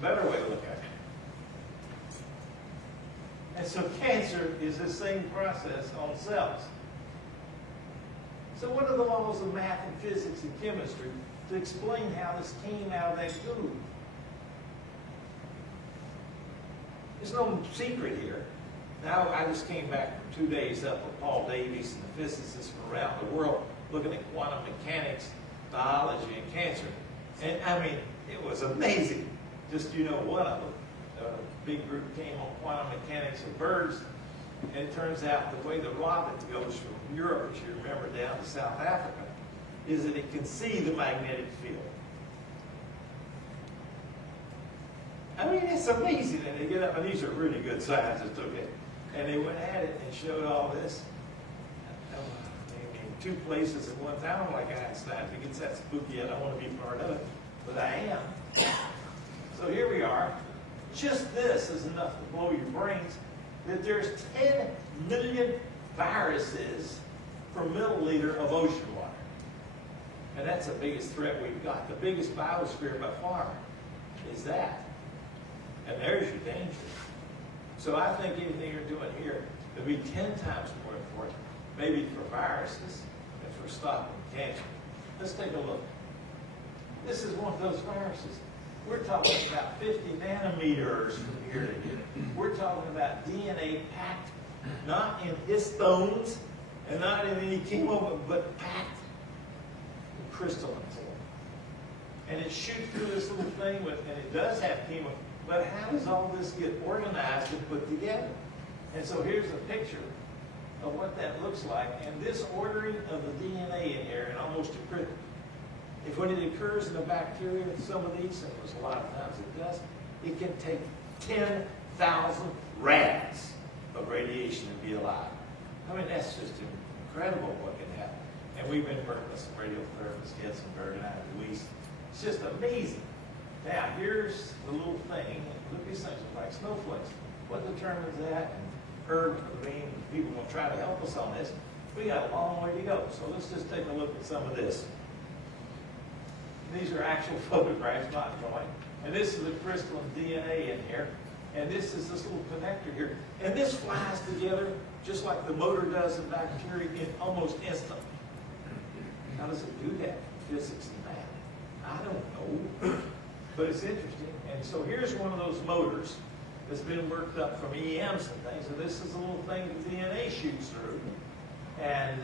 Better way to look at it. And so cancer is the same process on cells. So what are the laws of math and physics and chemistry to explain how this came out of that goo? There's no secret here. Now, I just came back from 2 days up with Paul Davies and the physicists from around the world looking at quantum mechanics, biology, and cancer. And I mean, it was amazing. Just, you know, one of them, a big group came on quantum mechanics of birds, and it turns out the way the rocket goes from Europe, as you remember, down to South Africa, is that it can see the magnetic field. I mean, it's amazing. And they get up, and these are really good scientists, okay? And they went at it and showed all this. I mean, 2 places at one time. I'm like Einstein. If it gets that spooky, I don't want to be part of it. But I am. So here we are. Just this is enough to blow your brains that there's 10 million viruses per milliliter of ocean water. And that's the biggest threat we've got. The biggest biosphere by far is that. And there's your danger. So I think anything you're doing here would be 10 times more important, maybe for viruses and for stopping cancer. Let's take a look. This is one of those viruses. We're talking about 50 nanometers from here to here. We're talking about DNA packed, not in histones and not in any chemo, but packed in crystalline form. And it shoots through this little thing with, and it does have chemo. But how does all this get organized and put together? And so here's a picture of what that looks like. And this ordering of the DNA in here, and almost a critical. If when it occurs in the bacteria, some of these, and there's a lot of times it does, it can take 10,000 rads of radiation to be alive. I mean, that's just incredible what can happen. And we've been working with some radiotherapists, Getzenberg and Luis. It's just amazing. Now, here's the little thing. Look, these things are like snowflakes. What determines that? And Herb, people will try to help us on this. We got a long way to go. So let's just take a look at some of this. These are actual photographs, not drawing. And this is the crystalline DNA in here. And this is this little connector here. And this flies together just like the motor does in bacteria in almost instantly. How does it do that? Physics and math. I don't know. But it's interesting. And so here's one of those motors that's been worked up from EMs and things. And this is a little thing the DNA shoots through. And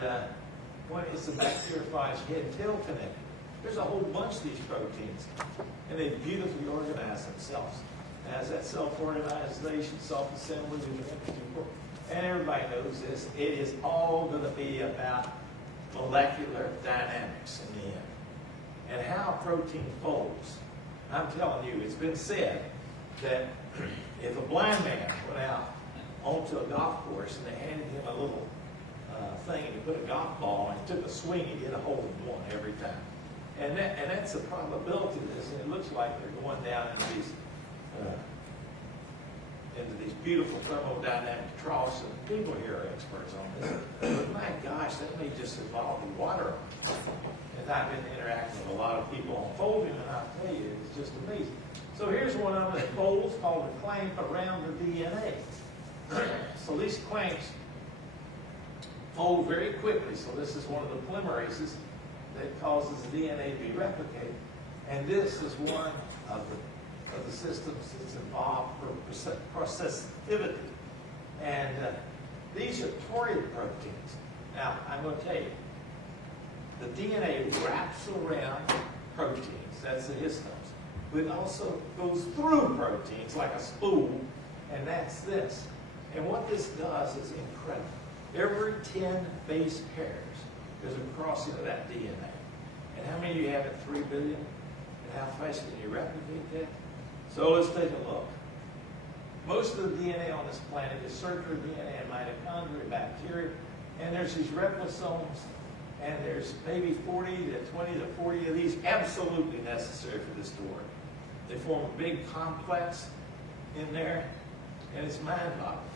when it's the bacteriophage head-tail connector, there's a whole bunch of these proteins. And they beautifully organize themselves. As that self-organization, self-assembly, and everybody knows this, it is all going to be about molecular dynamics in the end. And how a protein folds. I'm telling you, it's been said that if a blind man went out onto a golf course and they handed him a little thing and he put a golf ball and he took a swing, he hit a hole in one every time. And that's the probability of this. And it looks like they're going down into these beautiful thermodynamic troughs. And people here are experts on this. But my gosh, that may just involve the water. And I've been interacting with a lot of people on folding, and I'll tell you, it's just amazing. So here's one of them that folds called a clamp around the DNA. So these clamps fold very quickly. So this is one of the polymerases that causes the DNA to be replicated. And this is one of the systems that's involved for processivity. And these are Taurian proteins. Now, I'm going to tell you, the DNA wraps around proteins, that's the histones. But it also goes through proteins like a spool, and that's this. And what this does is incredible. Every 10 base pairs, there's a crossing of that DNA. And how many do you have at 3 billion? And how fast can you replicate that? So let's take a look. Most of the DNA on this planet is circular DNA and mitochondria, bacteria, and there's these replisomes, and there's maybe 20 to 40 of these absolutely necessary for this to work. They form a big complex in there, and it's mind-boggling.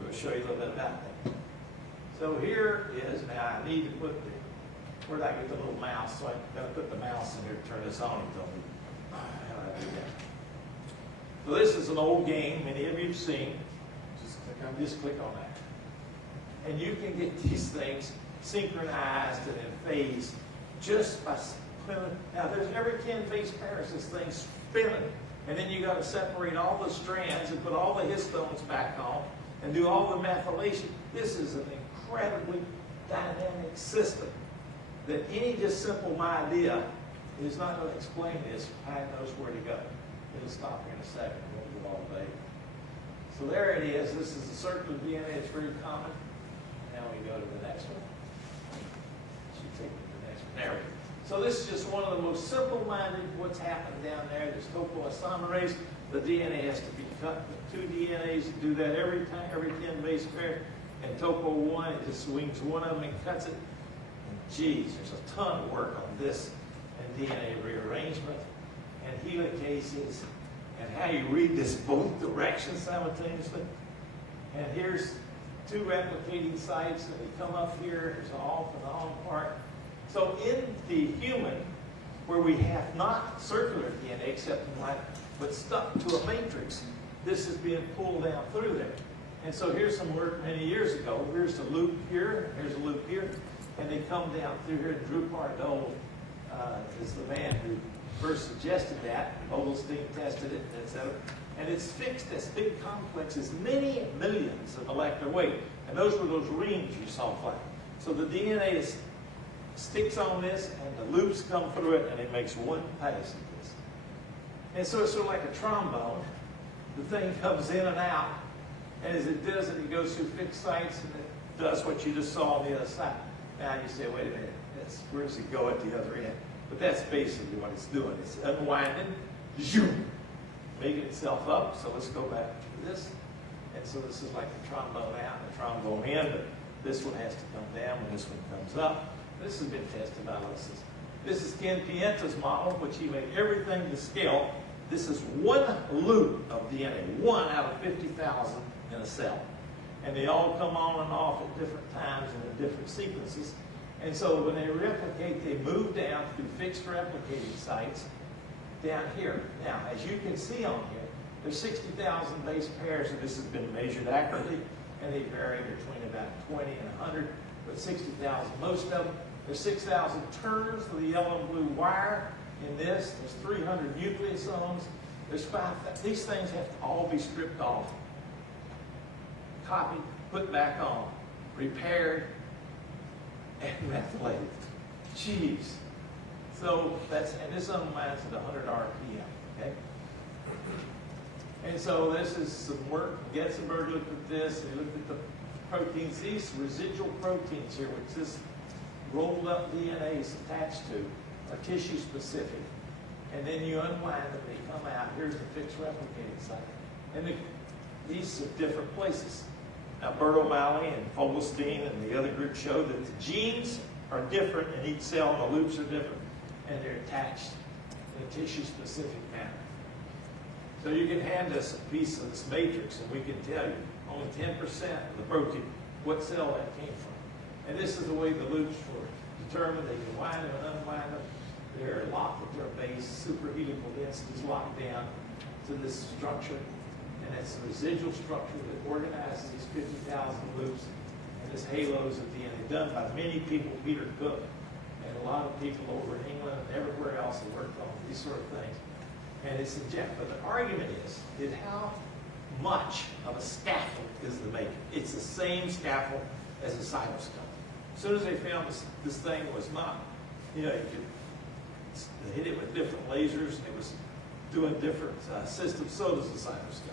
We'll show you a little bit about that. So here is, now I need to put the, where did I get the little mouse? So I'm going to put the mouse in here to turn this on and tell me how do I do that. So this is an old game many of you have seen. Just click on that. And you can get these things synchronized and in phase just by spinning. Now there's every 10 base pairs, this thing's spinning. And then you got to separate all the strands and put all the histones back on and do all the methylation. This is an incredibly dynamic system that any just simple idea is not going to explain this. I knows where to go. It'll stop here in a second. We'll do all day. So there it is. This is the circular DNA. It's very common. Now we go to the next one. Should take me to the next one. There we go. So this is just one of the most simple-minded what's happened down there. There's topoisomerase. The DNA has to be cut with 2 DNAs. You do that every time, every 10 base pair. And topo 1, it just swings one of them and cuts it. And geez, there's a ton of work on this and DNA rearrangement and helicases and how you read this both directions simultaneously. And here's 2 replicating sites, and they come up here. There's an off and on part. So in the human, where we have not circular DNA except in life, but stuck to a matrix, this is being pulled down through there. And so here's some work many years ago. Here's the loop here, here's a loop here, and they come down through here. Drew Pardoll is the man who first suggested that. Vogelstein tested it, etc. And it's fixed as big complexes, many millions of molecular weight. And those were those rings you saw flying. So the DNA sticks on this, and the loops come through it, and it makes one pass of this. And so it's sort of like a trombone. The thing comes in and out, and as it does it goes through fixed sites, and it does what you just saw on the other side. Now you say, wait a minute, where does it go at the other end? But that's basically what it's doing. It's unwinding, zoom, making itself up. So let's go back to this. And so this is like the trombone out and the trombone in, but this one has to come down when this one comes up. This has been tested by analysis. This is Ken Pienta's model, which he made everything to scale. This is one loop of DNA, 1 out of 50,000 in a cell. And they all come on and off at different times and in different sequences. And so when they replicate, they move down through fixed replicating sites down here. Now, as you can see on here, there's 60,000 base pairs, and this has been measured accurately, and they vary between about 20 and 100, but 60,000 most of them. There's 6,000 turns of the yellow and blue wire in this. There's 300 nucleosomes. There's 5,000. These things have to all be stripped off, copied, put back on, repaired, and methylated. Jeez. So and this unwinds at 100 RPM, okay? And so this is some work. Getzenberg looked at this, and he looked at the proteins. These residual proteins here, which this rolled up DNA is attached to, are tissue specific. And then you unwind them, they come out. Here's the fixed replicating site. And these are different places. Now, Bert O'Malley and Vogelstein and the other group showed that the genes are different in each cell, and the loops are different, and they're attached in a tissue-specific manner. So you can hand us a piece of this matrix, and we can tell you only 10% of the protein, what cell that came from. And this is the way the loops were determined. They can wind them and unwind them. They're locked at their base, superhelical densities locked down to this structure. And it's the residual structure that organizes these 50,000 loops and this halos of DNA, done by many people, Peter Cook, and a lot of people over in England and everywhere else that worked on these sort of things. And it's but the argument is how much of a scaffold is the making? It's the same scaffold as a cytoskelet. As soon as they found this thing was not, you could hit it with different lasers, and it was doing different systems, so does the cytoskelet.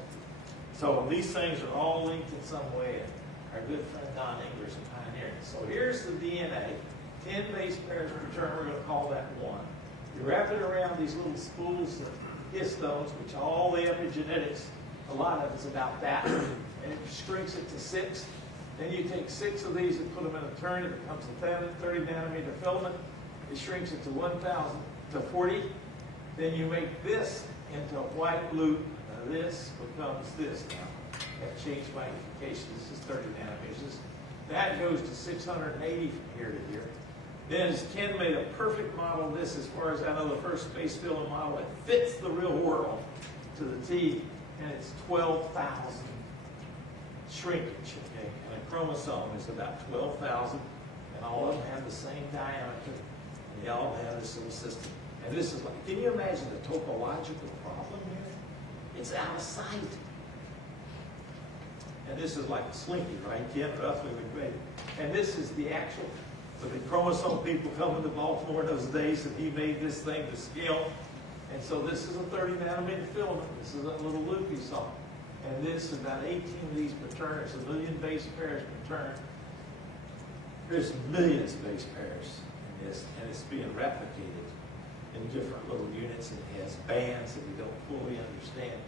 So these things are all linked in some way, and our good friend Don Ingler's a pioneer. So here's the DNA, 10 base pairs per turn, we're going to call that 1. You wrap it around these little spools of histones, which all the epigenetics, a lot of it's about that, and it shrinks it to 6. Then you take 6 of these and put them in a turn, it becomes a 30 nanometer filament. It shrinks it to 1,000 to 40. Then you make this into a white loop. Now this becomes this now. That changed magnification. This is 30 nanometers. That goes to 680 from here to here. Then Ken made a perfect model of this, as far as I know, the first space filling model. It fits the real world to the T. and it's 12,000 shrinkage, okay? And a chromosome is about 12,000, and all of them have the same diameter, and they all have this little system. And this is like, can you imagine the topological problem here? It's out of sight. And this is like a slinky, right, Ken? Roughly we grade it. And this is the actual, so the chromosome people coming to Baltimore in those days, and he made this thing to scale. And so this is a 30 nanometer filament. This is a little loop you saw. And this is about 18 of these per turn. It's 1 million base pairs per turn. There's millions of base pairs in this, and it's being replicated in different little units, and it has bands that we don't fully understand.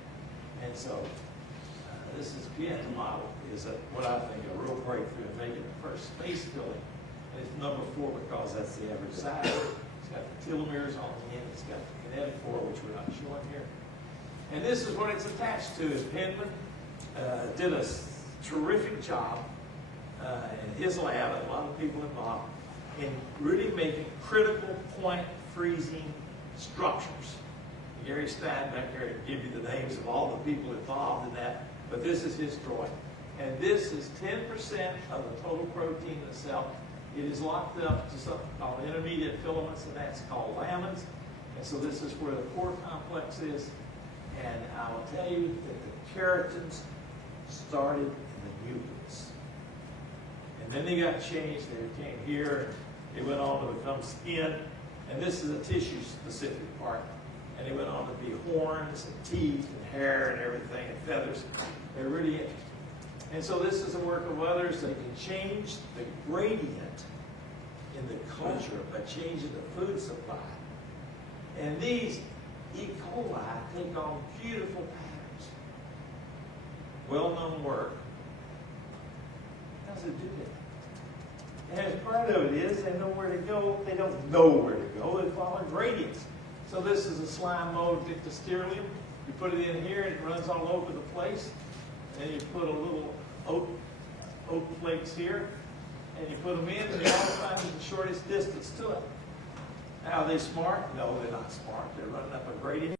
And so this is again, the model is what I think a real breakthrough in making the first space filling. And it's number 4 because that's the average size. It's got the telomeres on the end. It's got the kinetic core, which we're not showing here. And this is what it's attached to. Is Penman did a terrific job in his lab, and a lot of people involved, in really making critical point freezing structures. Gary Stein back here to give you the names of all the people involved in that, but this is his drawing. And this is 10% of the total protein in the cell. It is locked up to something called intermediate filaments, and that's called lamins. And so this is where the core complex is. And I will tell you that the keratins started in the nucleus. And then they got changed. They came here. They went on to become skin. And this is a tissue-specific part. And they went on to be horns and teeth and hair and everything and feathers. They're really interesting. And so this is a work of others. They can change the gradient in the culture by changing the food supply. And these E. coli take on beautiful patterns. Well-known work. How does it do that? And as part of it is, they know where to go. They don't know where to go. They follow gradients. So this is a slime mold dictyostelium. You put it in here, and it runs all over the place. And you put a little oat flakes here, and you put them in, and they all find the shortest distance to it. Now, are they smart? No, they're not smart. They're running up a gradient.